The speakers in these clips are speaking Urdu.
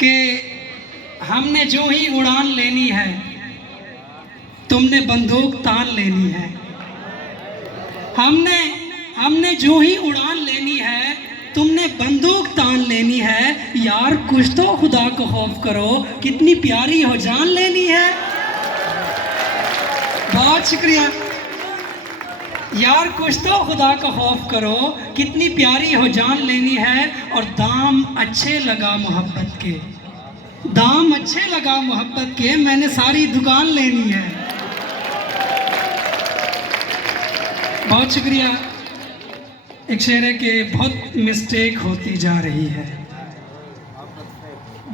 کہ ہم نے جو ہی اڑان لینی ہے تم نے بندوق تان لینی ہے. ہم نے جو ہی اڑان لینی ہے تم نے بندوق تان لینی ہے. یار کچھ تو خدا کو خوف کرو, کتنی پیاری ہو جان لینی ہے. بہت شکریہ. یار کچھ تو خدا کا خوف کرو, کتنی پیاری ہو جان لینی ہے. اور دام اچھے لگا محبت کے, دام اچھے لگا محبت کے, میں نے ساری دکان لینی ہے. بہت شکریہ. ایک شعر ہے کہ بہت مسٹیک ہوتی جا رہی ہے,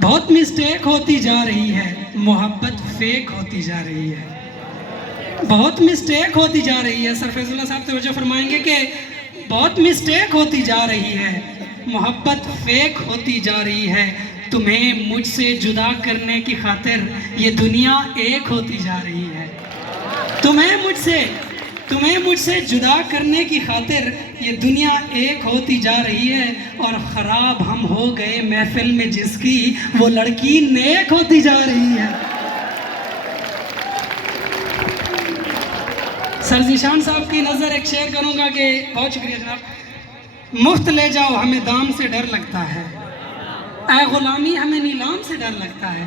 بہت مسٹیک ہوتی جا رہی ہے, محبت فیک ہوتی جا رہی ہے. بہت مسٹیک ہوتی جا رہی ہے. سر فیض اللہ صاحب توجہ فرمائیں گے کہ بہت مسٹیک ہوتی جا رہی ہے, محبت فیک ہوتی جا رہی ہے. تمہیں مجھ سے جدا کرنے کی خاطر یہ دنیا ایک ہوتی جا رہی ہے. تمہیں مجھ سے جدا کرنے کی خاطر یہ دنیا ایک ہوتی جا رہی ہے. اور خراب ہم ہو گئے محفل میں جس کی, وہ لڑکی نیک ہوتی جا رہی ہے. سر ذیشان صاحب کی نظر ایک شعر کروں گا کہ بہت شکریہ جناب. مفت لے جاؤ ہمیں دام سے ڈر لگتا ہے, اے غلامی ہمیں نیلام سے ڈر لگتا ہے.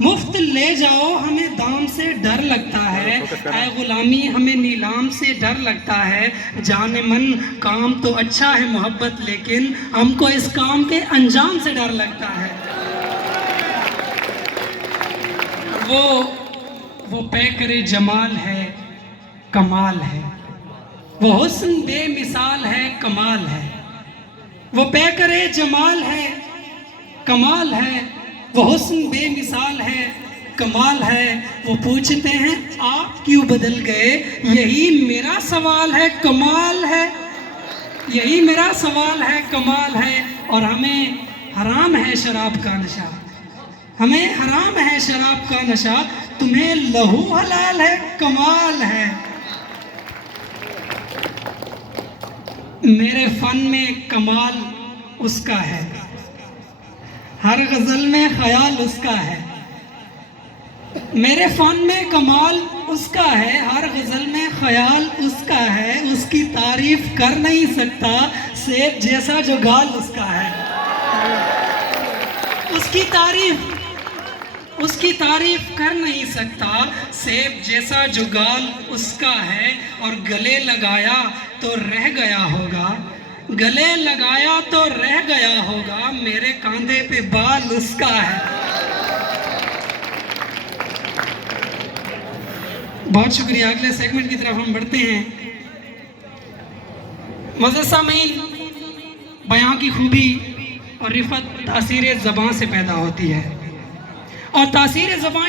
مفت لے جاؤ ہمیں دام سے ڈر لگتا ہے, اے غلامی ہمیں نیلام سے ڈر لگتا ہے. جان من کام تو اچھا ہے محبت, لیکن ہم کو اس کام کے انجام سے ڈر لگتا ہے. وہ پیکر جمال ہے, کمال ہے, وہ حسن بے مثال ہے, کمال ہے. وہ پیکر جمال ہے, کمال ہے, وہ حسن بے مثال ہے, کمال ہے. وہ پوچھتے ہیں آپ کیوں بدل گئے, یہی میرا سوال ہے, کمال ہے. یہی میرا سوال ہے, کمال ہے. اور ہمیں حرام ہے شراب کا نشہ, ہمیں حرام ہے شراب کا نشہ, تمہیں لہو حلال ہے, کمال ہے. میرے فن میں کمال اس کا ہے, ہر غزل میں خیال اس کا ہے. میرے فن میں کمال اس کا ہے, ہر غزل میں خیال اس کا ہے. اس کی تعریف کر نہیں سکتا, سیب جیسا جو گال اس کا ہے. اس کی تعریف کر نہیں سکتا, سیب جیسا جو گال اس کا ہے. اور گلے لگایا تو رہ گیا ہوگا, گلے لگایا تو رہ گیا ہوگا, میرے کاندھے پہ بال اس کا ہے. بہت شکریہ. اگلے سیگمنٹ کی طرف ہم بڑھتے ہیں. معزز سامعین, بیان کی خوبی اور رفت تاثیر زبان سے پیدا ہوتی ہے, اور تاثیر زبان